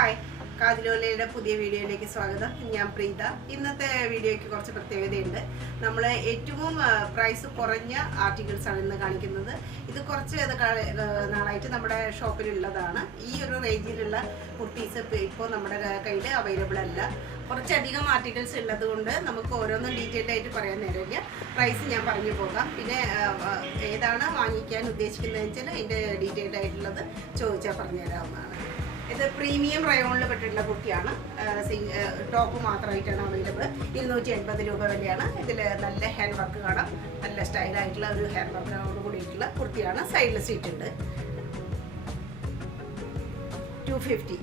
Hi, കാതിലോലയുടെ പുതിയ വീഡിയോയിലേക്ക് സ്വാഗതം. ഞാൻ പ്രീത. ഇന്നത്തെ വീഡിയോയ്ക്ക് കുറച്ച് പ്രത്യേകതയുണ്ട്. നമ്മൾ ഏറ്റവും പ്രൈസ് കുറഞ്ഞ ആർട്ടിക്കിൾസാണ് ഇന്ന് കാണിക്കുന്നത്. ഇത് കുറച്ച് നാളായിട്ട് നമ്മുടെ ഷോപ്പിലുള്ളതാണ്. ഈ ഒരു റേഞ്ചിലുള്ള കുർത്തീസ് ഇപ്പോൾ നമ്മുടെ കയ്യിൽ അവൈലബിൾ അല്ല. കുറച്ചധികം ആർട്ടിക്കിൾസ് ഉള്ളത് കൊണ്ട് നമുക്ക് ഓരോന്നും ഡീറ്റെയിൽ ആയിട്ട് പറയാൻ നേരമില്ല. പ്രൈസ് ഞാൻ പറഞ്ഞു പോകാം. പിന്നെ ഏതാണ് വാങ്ങിക്കാൻ ഉദ്ദേശിക്കുന്നതെന്ന് വെച്ചാൽ അതിൻ്റെ ഡീറ്റെയിൽഡ് ആയിട്ടുള്ളത് ചോദിച്ചാൽ പറഞ്ഞു തരാവുന്നതാണ്. ഇത് പ്രീമിയം റയോണിൽ പെട്ടിട്ടുള്ള കുർത്തിയാണ്. ടോപ്പ് മാത്രമായിട്ടാണ് അവൈലബിൾ. 280 രൂപ വിലയാണ്. ഇതിൽ നല്ല ഹാൻഡ് വർക്ക് കാണാം. നല്ല സ്റ്റൈലായിട്ടുള്ള ഒരു ഹാൻഡ് വർക്കിനോട് കൂടിയിട്ടുള്ള കുർത്തിയാണ്. സൈഡിൽ സീറ്റ് ഉണ്ട്. 250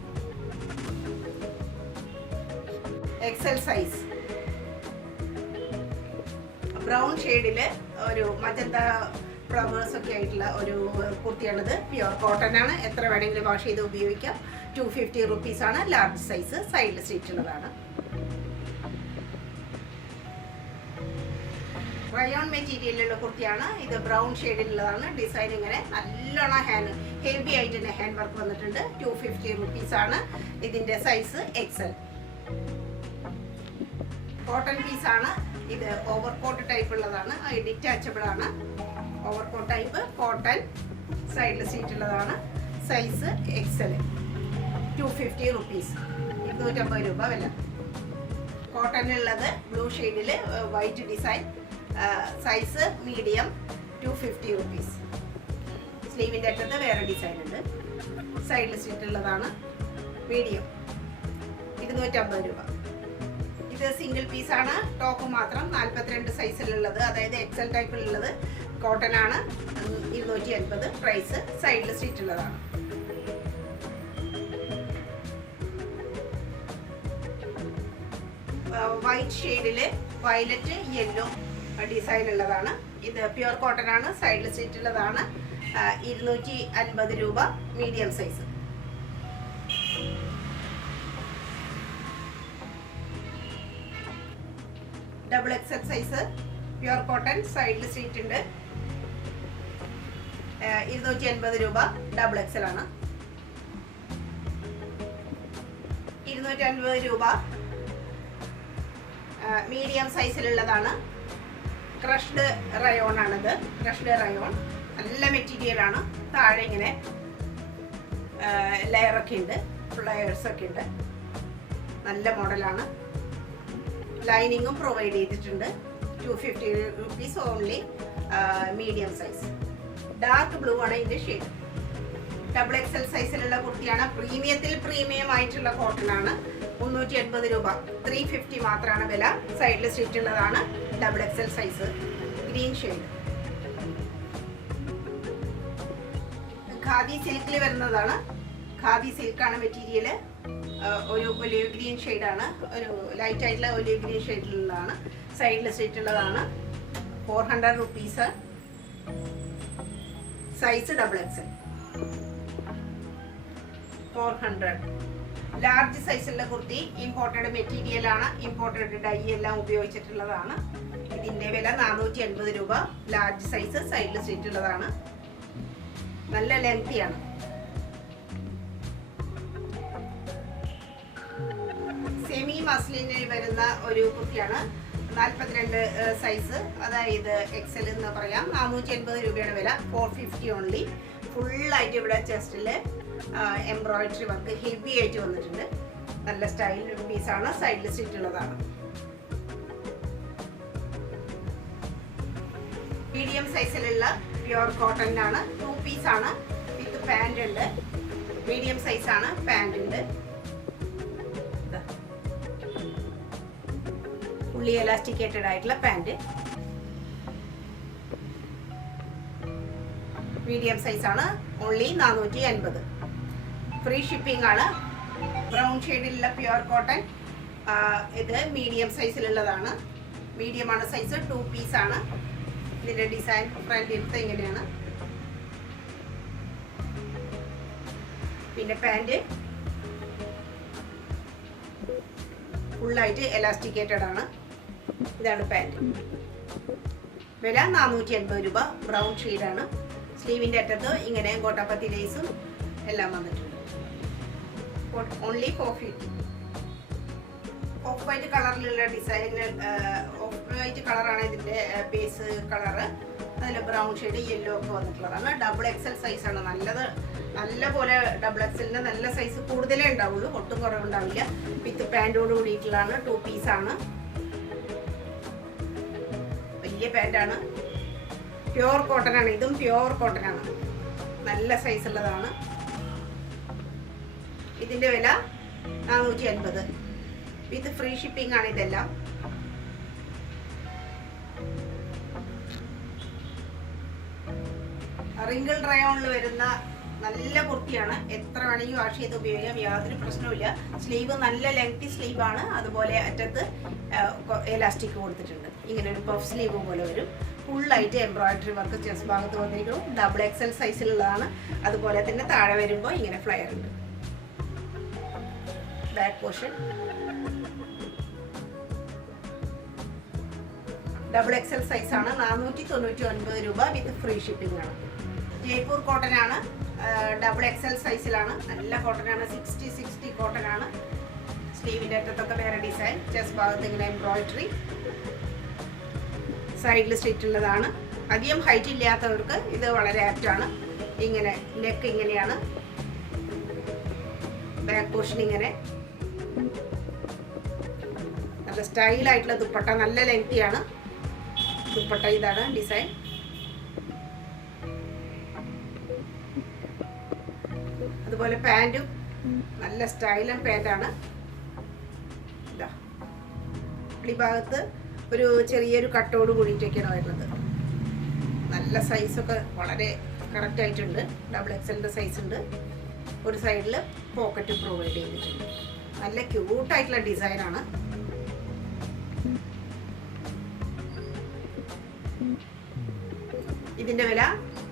എക്സൽ സൈസ്. ബ്രൗൺ ഷെയ്ഡിൽ ഒരു മജന്ത ഫ്ലവേഴ്സ് ഒക്കെ ആയിട്ടുള്ള ഒരു കുർത്തിയാണിത്. പ്യുവർ കോട്ടൺ ആണ്. എത്ര വേണമെങ്കിലും വാഷ് ചെയ്ത് ഉപയോഗിക്കാം. 250 റുപ്പീസാണ്. Large size. സൈഡിൽ സീറ്റ് ഉള്ളതാണ്. റയോൺ മെറ്റീരിയലുള്ള കുർത്തിയാണ്. ഇത് ബ്രൗൺ ഷെയ്ഡിലുള്ളതാണ്. ഡിസൈൻ ഇങ്ങനെ നല്ലോണം ഹെവി ആയിട്ട് തന്നെ ഹാൻഡ് വർക്ക് വന്നിട്ടുണ്ട്. 250 റുപ്പീസാണ്. ഇതിന്റെ സൈസ് എക്സൽ. കോട്ടൺ പീസാണ്. ഇത് ഓവർകോട്ട് ടൈപ്പ് ഉള്ളതാണ്. ഡിറ്റാച്ചബിൾ ആണ്. Overcoat type cotton. സൈഡിൽ സീറ്റ് ഉള്ളതാണ്. Size Excel. 250 റുപ്പീസ്. 250 രൂപ വില. കോട്ടണിലുള്ളത് ബ്ലൂ ഷെയ്ഡിൽ white design. Size medium. 250 rupees. സ്ലീവിൻ്റെ അറ്റത്ത് വേറെ ഡിസൈൻ ഉണ്ട്. സൈഡിൽ സീറ്റ് ഉള്ളതാണ്. മീഡിയം. 250 രൂപ. ഇത് സിംഗിൾ പീസാണ്. ടോപ്പ് മാത്രം. 42 സൈസിലുള്ളത്, അതായത് എക്സൽ ടൈപ്പിലുള്ളത് കോട്ടൺ ആണ്. 250 പ്രൈസ്. സൈഡിൽ സീറ്റ് ഉള്ളതാണ്. വൈറ്റ് ഷെയ്ഡിൽ വയലറ്റ് യെല്ലോ ഡിസൈൻ ഉള്ളതാണ്. ഇത് പ്യുവർ കോട്ടൺ ആണ്. സൈഡിൽ സീറ്റ് ഉള്ളതാണ്. 250 രൂപ. Medium size. Double XL size. Pure cotton. സൈഡിൽ സീറ്റ് ഉണ്ട്. 250 രൂപ. ഡബിൾ എക്സൽ ആണ്. 250 രൂപ. മീഡിയം സൈസിലുള്ളതാണ്. ക്രഷ്ഡ് റയോൺ ആണിത്. Crushed rayon. നല്ല മെറ്റീരിയൽ ആണ്. താഴെ ഇങ്ങനെ ലെയറൊക്കെ ഉണ്ട്. ഫ്ലയേഴ്സൊക്കെ ഉണ്ട്. നല്ല മോഡലാണ്. ലൈനിങ്ങും പ്രൊവൈഡ് ചെയ്തിട്ടുണ്ട്. 250 rupees only. Medium size. Dark blue ആണ് ഇതിൻ്റെ ഷെയ്ഡ്. ഡബിൾ എക്സൽ സൈസിലുള്ള കുർത്തിയാണ്. പ്രീമിയത്തിൽ പ്രീമിയം ആയിട്ടുള്ള കോട്ടൺ ആണ്. 380 രൂപ. 350 മാത്രമാണ് വില. സൈഡിൽ സീറ്റ് ഉള്ളതാണ്. Double XL size. Green shade. Khadi സിൽക്കിൽ വരുന്നതാണ്. ഖാദി സിൽക്കാണ് മെറ്റീരിയൽ. ഒരു ഒലിവ് ഗ്രീൻ ഷെയ്ഡാണ്. ഒരു ലൈറ്റ് ആയിട്ടുള്ള ഒലിവ് ഗ്രീൻ ഷെയ്ഡിലുള്ളതാണ്. സൈഡിൽ സീറ്റ് ഉള്ളതാണ്. 400 rupees. Size double XL. 400. Large സൈസുള്ള കുർത്തി. ഇമ്പോർട്ടഡ് മെറ്റീരിയൽ ആണ്. ഇമ്പോർട്ടഡ് ഡൈ എല്ലാം ഉപയോഗിച്ചിട്ടുള്ളതാണ്. ഇതിന്റെ വില 480 രൂപ. Large size. സൈഡിൽ സീറ്റ് ഉള്ളതാണ്. നല്ല ലെങ്തിയാണ്. സെമി മസ്ലിനിൽ വരുന്ന ഒരു കുർത്തിയാണ്. 42 സൈസ്, അതായത് എക്സൽ എന്ന് പറയാം. 480 രൂപയുടെ വില. 450 ഓൺലി. ഫുള്ളായിട്ട് ഇവിടെ ചെസ്റ്റിൽ എംബ്രോയിഡറി വർക്ക് ഹെവി ആയിട്ട് വന്നിട്ടുണ്ട്. നല്ല സ്റ്റൈൽ പീസാണ്. സൈഡിൽ സീറ്റ് ഉള്ളതാണ്. മീഡിയം സൈസിലുള്ള പ്യുവർ കോട്ടണിലാണ്. 2 പീസാണ്. വിത്ത് പാൻറ് ഉണ്ട്. മീഡിയം സൈസാണ്. പാൻറ് ഉണ്ട്. ഫുള്ളി എലാസ്റ്റിക്കേറ്റഡ് ആയിട്ടുള്ള പാൻറ്. മീഡിയം സൈസാണ്. ഓൺലി 480. ഫ്രീ ഷിപ്പിംഗ് ആണ്. ബ്രൗൺ ഷെയ്ഡിലുള്ള പ്യുവർ കോട്ടൺ. ഇത് മീഡിയം സൈസിലുള്ളതാണ്. മീഡിയം ആണ് സൈസ്. 2 പീസാണ്. ഇതിൻ്റെ ഡിസൈൻ ഫ്രണ്ടിലത്തെ ഇങ്ങനെയാണ്. പിന്നെ പാൻറ് ഫുള്ളായിട്ട് എലാസ്റ്റിക്കേറ്റഡ് ആണ്. ഇതാണ് പാൻറ്. വില 480 രൂപ. ബ്രൗൺ ഷെയ്ഡാണ്. സ്ലീവിൻ്റെ അറ്റത്ത് ഇങ്ങനെ ഗോട്ടാപ്പത്തി ലേസും എല്ലാം വന്നിട്ടുണ്ട്. ഓൺലി 450. ഓഫ് വൈറ്റ് കളറിലുള്ള ഡിസൈൻ, ഓഫ് വൈറ്റ് കളറാണ് ഇതിൻ്റെ ബേസ് കളറ്. അതിൽ ബ്രൗൺ ഷെയ്ഡ് യെല്ലോ ഒക്കെ വന്നിട്ടുള്ളതാണ്. ഡബിൾ എക്സൽ സൈസാണ്. നല്ല പോലെ ഡബിൾ എക്സലിൻ്റെ നല്ല സൈസ് കൂടുതലേ ഉണ്ടാവുള്ളൂ, ഒട്ടും കുറവുണ്ടാവില്ല. വിത്ത് പാൻറ്റോട് കൂടിയിട്ടുള്ളതാണ്. 2 പീസാണ്. വലിയ പാൻറ്റാണ്. പ്യുവർ കോട്ടൺ ആണ്. ഇതും പ്യുവർ കോട്ടൺ ആണ്. നല്ല സൈസ് ഉള്ളതാണ്. ഇതിൻ്റെ വില 450. വിത്ത് ഫ്രീ ഷിപ്പിംഗ് ആണ് ഇതെല്ലാം. റിങ്കിൾ റയോണിൽ വരുന്ന നല്ല കുർത്തിയാണ്. എത്ര വേണമെങ്കിൽ വാഷ് ചെയ്ത് ഉപയോഗിക്കാം, യാതൊരു പ്രശ്നവുമില്ല. സ്ലീവ് നല്ല ലെങ്തി സ്ലീവാണ്. അതുപോലെ അറ്റത്ത് എലാസ്റ്റിക് കൊടുത്തിട്ടുണ്ട്. ഇങ്ങനെ ഒരു പഫ് സ്ലീവ് പോലെ വരും. ഫുള്ളായിട്ട് എംബ്രോയിഡറി വർക്ക് ചെസ്റ്റ് ഭാഗത്ത് വന്നിരിക്കണം. Double XL സൈസിലുള്ളതാണ്. അതുപോലെ തന്നെ താഴെ വരുമ്പോൾ ഇങ്ങനെ ഫ്ലയർ ഉണ്ട്. ബാക്ക് പോർഷൻ ഡബിൾ എക്സൽ സൈസാണ്. 499 രൂപ വിത്ത് ഫ്രീ ഷിപ്പിംഗ് ആണ്. ജയ്പൂർ കോട്ടൺ ആണ്. ഡബിൾ എക്സൽ സൈസിലാണ്. നല്ല കോട്ടൺ ആണ്. 60 കോട്ടൺ ആണ്. സ്ലീവിൻ്റെ അറ്റത്തൊക്കെ വേറെ ഡിസൈൻ. ചെസ്റ്റ് ഭാഗത്ത് ഇങ്ങനെ എംബ്രോയിഡറി. സൈഡിൽ സ്ലിറ്റ് ഉള്ളതാണ്. അധികം ഹൈറ്റ് ഇല്ലാത്തവർക്ക് ഇത് വളരെ ആപ്റ്റാണ്. ഇങ്ങനെ നെക്ക് ഇങ്ങനെയാണ്. ബാക്ക് പോർഷൻ ഇങ്ങനെ. നല്ല സ്റ്റൈലായിട്ടുള്ള ദുപ്പട്ട. നല്ല ലെങ്തിയാണ് ദുപ്പട്ട. ഇതാണ് ഡിസൈൻ. അതുപോലെ പാൻറ്റും നല്ല സ്റ്റൈലൻ പാൻറ്റാണ്. ഇതാ ഭാഗത്ത് ഒരു ചെറിയൊരു കട്ടോട് കൂടിയിട്ടൊക്കെയാണ് വരുന്നത്. നല്ല സൈസൊക്കെ വളരെ കറക്റ്റ് ആയിട്ടുണ്ട്. ഡബിൾ എക്സലിൻ്റെ സൈസ് ഉണ്ട്. ഒരു സൈഡിൽ പോക്കറ്റ് പ്രൊവൈഡ് ചെയ്തിട്ടുണ്ട്. നല്ല ക്യൂട്ടായിട്ടുള്ള ഡിസൈനാണ്. ഇതിൻ്റെ വില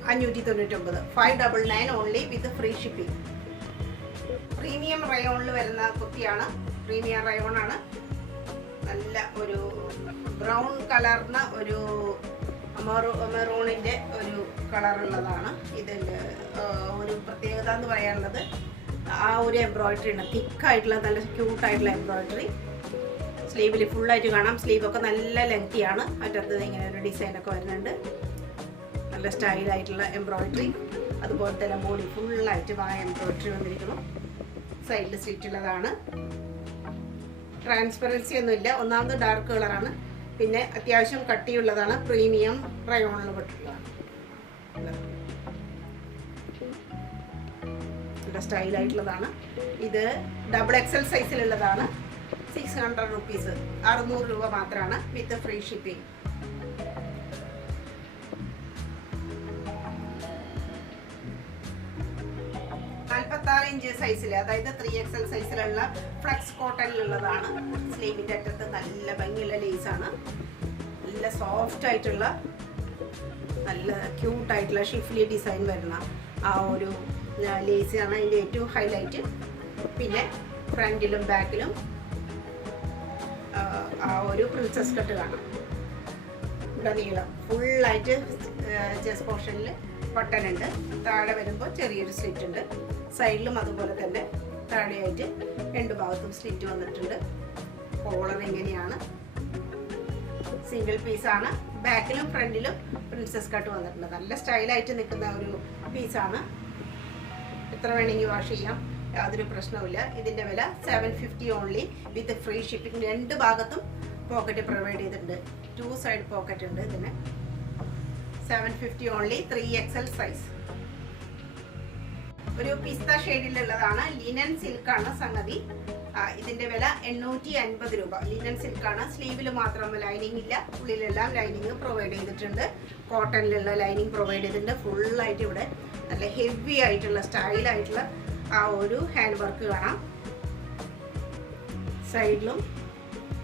599. 599 only with free shipping. Premium റയോണിൽ വരുന്ന കുർത്തിയാണ്. പ്രീമിയം റയോൺ ആണ്. നല്ല ഒരു ബ്രൗൺ കളറിന് ഒരു മെറൂണിൻ്റെ ഒരു കളറുള്ളതാണ്. ഇതിൻ്റെ ഒരു പ്രത്യേകത എന്ന് പറയാനുള്ളത് ആ ഒരു എംബ്രോയിഡറി ആണ്. തിക്കായിട്ടുള്ള നല്ല ക്യൂട്ടായിട്ടുള്ള എംബ്രോയിഡറി. സ്ലീവിൽ ഫുള്ളായിട്ട് കാണാം. സ്ലീവൊക്കെ നല്ല ലെങ്തിയാണ്. അറ്റത്ത് ഇങ്ങനെ ഒരു ഡിസൈനൊക്കെ വരുന്നുണ്ട്. നല്ല സ്റ്റൈലായിട്ടുള്ള എംബ്രോയിഡറി. അതുപോലെ തന്നെ ബോഡി ഫുള്ളായിട്ട് എംബ്രോയിഡറി വന്നിരിക്കണം. സൈഡിൽ സ്ലിറ്റുള്ളതാണ്. ട്രാൻസ്പെറൻസി ഒന്നുമില്ല. ഒന്നാമത് ഡാർക്ക് കളറാണ്. പിന്നെ അത്യാവശ്യം കട്ടിയുള്ളതാണ്. പ്രീമിയം റയോണിൽ പെട്ടിട്ടുള്ളതാണ്. നല്ല സ്റ്റൈലായിട്ടുള്ളതാണ്. ഇത് ഡബിൾ എക്സൽ സൈസിലുള്ളതാണ്. 600 റുപ്പീസ്. 600 രൂപ മാത്രമാണ് വിത്ത് ഫ്രീ ഷിപ്പിംഗ്. 46 ഇഞ്ച് സൈസിൽ, അതായത് 3XL സൈസിലുള്ള ഫ്ലെക്സ് കോട്ടണിലുള്ളതാണ്. സ്ലീവിൻ്റെ അറ്റത്ത് നല്ല ഭംഗിയുള്ള ലേസാണ്. നല്ല സോഫ്റ്റ് ആയിട്ടുള്ള നല്ല ക്യൂട്ടായിട്ടുള്ള ഷിഫ്ലി ഡിസൈൻ വരുന്ന ആ ഒരു ലേസാണ് അതിൻ്റെ ഏറ്റവും ഹൈലൈറ്റ്. പിന്നെ ഫ്രണ്ടിലും ബാക്കിലും ആ ഒരു പ്രിൻസസ് കട്ട് കാണാം. ഇവിടെ നീളം ഫുള്ളായിട്ട് ചെസ്റ്റ് പോർഷനിൽ ബട്ടൺ ഉണ്ട്. താഴെ വരുമ്പോൾ ചെറിയൊരു സ്ലിറ്റ് ഉണ്ട്. സൈഡിലും അതുപോലെ തന്നെ താഴെയായിട്ട് രണ്ട് ഭാഗത്തും സ്ലിറ്റ് വന്നിട്ടുണ്ട്. കോളർ ഇങ്ങനെയാണ്. സിംഗിൾ പീസാണ്. ബാക്കിലും ഫ്രണ്ടിലും പ്രിൻസസ് കട്ട് വന്നിട്ടുണ്ട്. നല്ല സ്റ്റൈലായിട്ട് നിൽക്കുന്ന ഒരു പീസാണ്. എത്ര വേണമെങ്കിൽ വാഷ് ചെയ്യാം, യാതൊരു പ്രശ്നവുമില്ല. ഇതിൻ്റെ വില 750 ഓൺലി വിത്ത് ഫ്രീ ഷിപ്പിംഗ്. രണ്ട് ഭാഗത്തും പോക്കറ്റ് പ്രൊവൈഡ് ചെയ്തിട്ടുണ്ട്. 2 സൈഡ് പോക്കറ്റ് ഉണ്ട് ഇതിന്. 750 ഓൺലി. 3XL size. ഒരു പിസ്ത ഷെയ്ഡിലുള്ളതാണ്. ലിനൻ സിൽക്കാണ് സംഗതി. ഇതിൻ്റെ വില 850 രൂപ. ലിനൻ സിൽക്കാണ്. സ്ലീവിൽ മാത്രം ലൈനിങ് ഇല്ല, ഉള്ളിലെല്ലാം ലൈനിങ് പ്രൊവൈഡ് ചെയ്തിട്ടുണ്ട്. കോട്ടണിലുള്ള ലൈനിങ് പ്രൊവൈഡ് ചെയ്തിട്ടുണ്ട്. ഫുള്ളായിട്ട് ഇവിടെ നല്ല ഹെവി ആയിട്ടുള്ള സ്റ്റൈലായിട്ടുള്ള ആ ഒരു ഹാൻഡ് വർക്ക് കാണാം. സൈഡിലും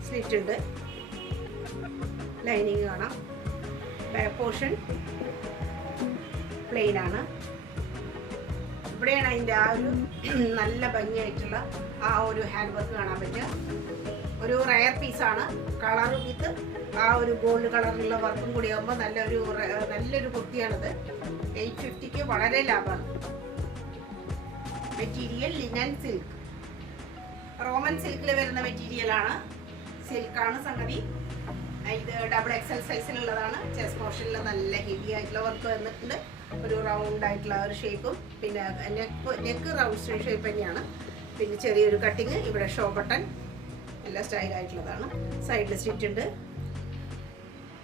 സ്ലിറ്റ് ഉണ്ട്. ലൈനിങ് കാണാം. ബാക്ക് പോർഷൻ പ്ലെയിൻ ആണ്. ഇവിടെയാണ് അതിൻ്റെ ആ ഒരു നല്ല ഭംഗിയായിട്ടുള്ള ആ ഒരു ഹാൻഡ് വർക്ക് കാണാൻ പറ്റുക. ഒരു റയർ പീസാണ്. കളർ വിത്ത് ആ ഒരു ഗോൾഡ് കളറിലുള്ള വർക്കും കൂടി ആകുമ്പോൾ നല്ലൊരു കുർത്തിയാണിത്. 850ക്ക് വളരെ ലാഭമാണ്. Material linen silk. കോട്ടൺ സിൽക്കിൽ വരുന്ന മെറ്റീരിയലാണ്, സിൽക്കാണ് സംഗതി. ഇത് ഡബിൾ എക്സൽ സൈസിലുള്ളതാണ്. ചെസ്റ്റ് പോർഷനിൽ നല്ല ഹെവി ആയിട്ടുള്ള വർക്ക് വന്നിട്ടുണ്ട്. ഒരു റൗണ്ട് ആയിട്ടുള്ള ഒരു ഷേപ്പും പിന്നെ നെക്ക് റൗണ്ട് ഷേപ്പ് തന്നെയാണ്. പിന്നെ ചെറിയൊരു കട്ടിങ്, ഇവിടെ ഷോ ബട്ടൺ, എല്ലാം സ്റ്റൈലായിട്ടുള്ളതാണ്. സൈഡിൽ സ്റ്റിച്ച് ഉണ്ട്,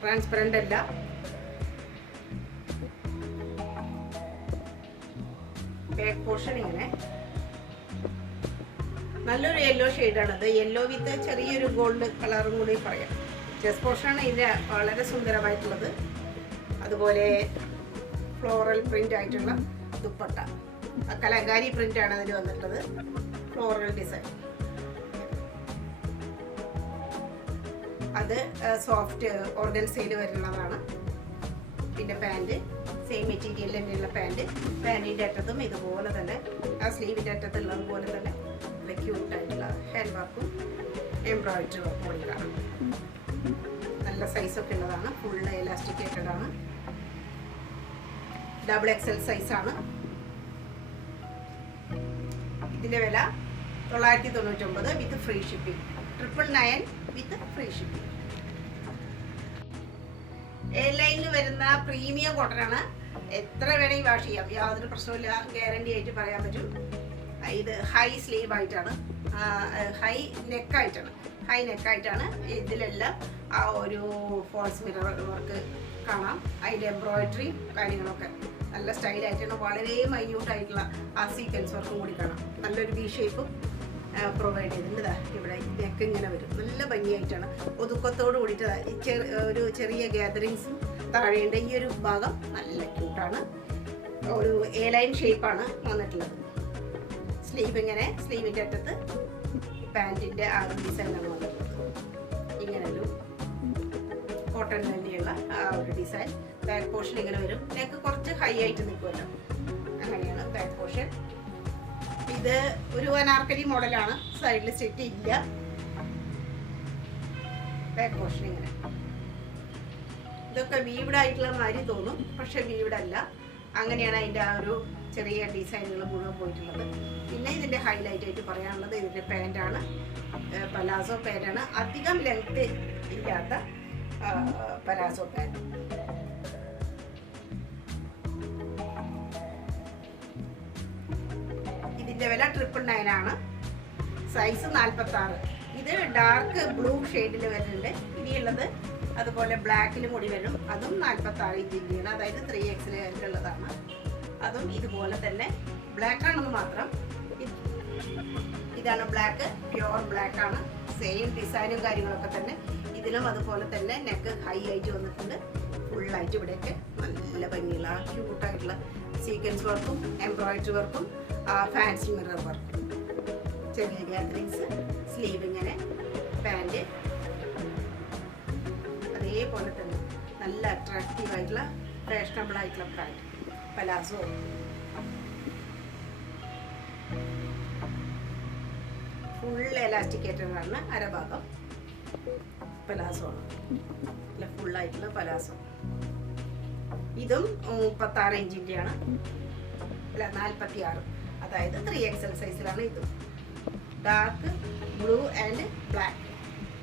ട്രാൻസ്പെറൻ്റ് അല്ല. ബാക്ക് പോർഷൻ ഇങ്ങനെ നല്ലൊരു യെല്ലോ ഷെയ്ഡാണത്. യെല്ലോ വിത്ത് ചെറിയൊരു ഗോൾഡ് കളറും കൂടി പറയാം. ചെസ്റ്റ് പോർഷനാണ് ഇതിൻ്റെ വളരെ സുന്ദരമായിട്ടുള്ളത്. അതുപോലെ ഫ്ലോറൽ പ്രിൻ്റ് ആയിട്ടുള്ള ദുപ്പട്ട, കലങ്കാരി പ്രിൻ്റാണ് അതിൽ വന്നിട്ടുള്ളത്. ഫ്ലോറൽ ഡിസൈൻ, അത് സോഫ്റ്റ് ഓർഗൻസയിൽ വരുന്നതാണ്. പിന്നെ പാൻറ് സെയിം മെറ്റീരിയൽ തന്നെയുള്ള പാൻറ്റിൻ്റെ അറ്റത്തും ഇതുപോലെ തന്നെ ആ സ്ലീവിൻ്റെ അറ്റത്തുള്ളത് പോലെ തന്നെ നല്ല ക്യൂട്ടായിട്ടുള്ള ഹാൻഡ് വർക്കും എംബ്രോയിഡറി വർക്കും കൂടി കാണാം. നല്ല സൈസൊക്കെ ഉള്ളതാണ്. ഫുള്ള് എലാസ്റ്റിക്കേറ്റഡ് ആണ്. ഡബിൾ എക്സൽ സൈസാണ്. ഇതിൻ്റെ വില 999 with free shipping. 999 with free shipping. എയർലൈനിൽ വരുന്ന പ്രീമിയം കോട്ടനാണ്. എത്ര വേണമെങ്കിൽ വാഷ് ചെയ്യാം, യാതൊരു പ്രശ്നമില്ല, ഗ്യാരണ്ടി ആയിട്ട് പറയാൻ പറ്റും. ഇത് ഹൈ സ്ലീവ് ആയിട്ടാണ്, ഹൈ നെക്കായിട്ടാണ്. ഇതിലെല്ലാം ആ ഒരു ഫോൾസ് മിറർ വർക്ക് കാണാം. അതിൻ്റെ എംബ്രോയിഡറി കാര്യങ്ങളൊക്കെ നല്ല സ്റ്റൈലായിട്ടാണ്. വളരെ മൈന്യൂട്ടായിട്ടുള്ള ആ സീക്വൻസ് വർക്കും കൂടി കാണാം. നല്ലൊരു വി ഷേപ്പും പ്രൊവൈഡ് ചെയ്തിട്ടുണ്ട്. ഇവിടെ നെക്ക് ഇങ്ങനെ വരും, നല്ല ഭംഗിയായിട്ടാണ്. ഒതുക്കത്തോട് കൂടിയിട്ട് ഒരു ചെറിയ ഗ്യാതറിങ്സും താഴെയുണ്ട്. ഈ ഒരു ഭാഗം നല്ല ക്യൂട്ടാണ്. ഒരു എ ലൈൻ ഷേപ്പാണ് വന്നിട്ടുള്ളത്. സ്ലീവ് ഇങ്ങനെ, സ്ലീവിൻ്റെ അറ്റത്ത് പാൻറ്റിൻ്റെ ആ ഒരു ഡിസൈനാണ് വന്നിട്ടുള്ളത്. ഇങ്ങനൊരു കോട്ടൺ തന്നെയുള്ള ആ ഒരു ഡിസൈൻ. ബാക്ക് പോർഷൻ ഇങ്ങനെ വരും. നെക്ക് കുറച്ച് ഹൈ ആയിട്ട് നിൽക്കുമല്ലോ, അങ്ങനെയാണ് ബാക്ക് പോർഷൻ. ഇത് ഒരു അനാർക്കലി മോഡലാണ്. സൈഡിൽ സ്റ്റിച്ച് ഇല്ല. ബാക്ക് പോർഷൻ ഇങ്ങനെ. ഇതൊക്കെ വീവ്ഡ് ആയിട്ടുള്ള മാതിരി തോന്നും, പക്ഷെ വീവ്ഡ് അല്ല. അങ്ങനെയാണ് അതിൻ്റെ ആ ഒരു ചെറിയ ഡിസൈനുകൾ മുഴുവൻ പോയിട്ടുള്ളത്. പിന്നെ ഇതിൻ്റെ ഹൈലൈറ്റ് ആയിട്ട് പറയാനുള്ളത് ഇതിൻ്റെ പാൻറ്റാണ്. പലാസോ പാൻറ്റാണ്. അധികം ലെങ്ത് ഇല്ലാത്ത പലാസോ പാൻറ്റ്. ഇതിൻ്റെ വില 999 ആണ്. സൈസ് 46. ഇത് ഡാർക്ക് ബ്ലൂ ഷെയ്ഡിൽ വരുന്നുണ്ട്. ഇനിയുള്ളത് അതുപോലെ ബ്ലാക്കിലും കൂടി വരും. അതും 46 ഇഞ്ചിൻ്റെയാണ്, അതായത് 3XL അതും ഇതുപോലെ തന്നെ ബ്ലാക്ക് ആണെന്ന് മാത്രം. ഇതാണ് ബ്ലാക്ക്, പ്യുവർ ബ്ലാക്ക് ആണ്. സെയിം ഡിസൈനും കാര്യങ്ങളൊക്കെ തന്നെ. ഇതിലും അതുപോലെ തന്നെ നെക്ക് ഹൈ ആയിട്ട് വന്നിട്ടുണ്ട്. ഫുള്ളായിട്ട് ഇവിടെയൊക്കെ നല്ല ഭംഗിയുള്ള ക്യൂട്ടായിട്ടുള്ള സീക്വൻസ് വർക്കും എംബ്രോയിഡറി വർക്കും ഫാൻസി മിറർ വർക്കും. ചെറിയ ഗ്യാതറിങ്സ്, സ്ലീവ് ഇങ്ങനെ, പാൻറ് അതേപോലെ തന്നെ നല്ല അട്രാക്റ്റീവ് ആയിട്ടുള്ള ഫാഷനബിൾ ആയിട്ടുള്ള പാൻറ്. പലാസോ ഫുൾ എലാസ്റ്റിക്കേറ്റഡ് ആണ്. അരഭാഗം പലാസോ ആണ്, നല്ല ഫുള്ളായിട്ടുള്ള പലാസോ. ഇതും 36 ഇഞ്ചിൻ്റെയാണ്, അല്ല 46, അതായത് 3XL സൈസിലാണ്. ഇതും ഡാർക്ക് ബ്ലൂ ആൻഡ് ബ്ലാക്ക്.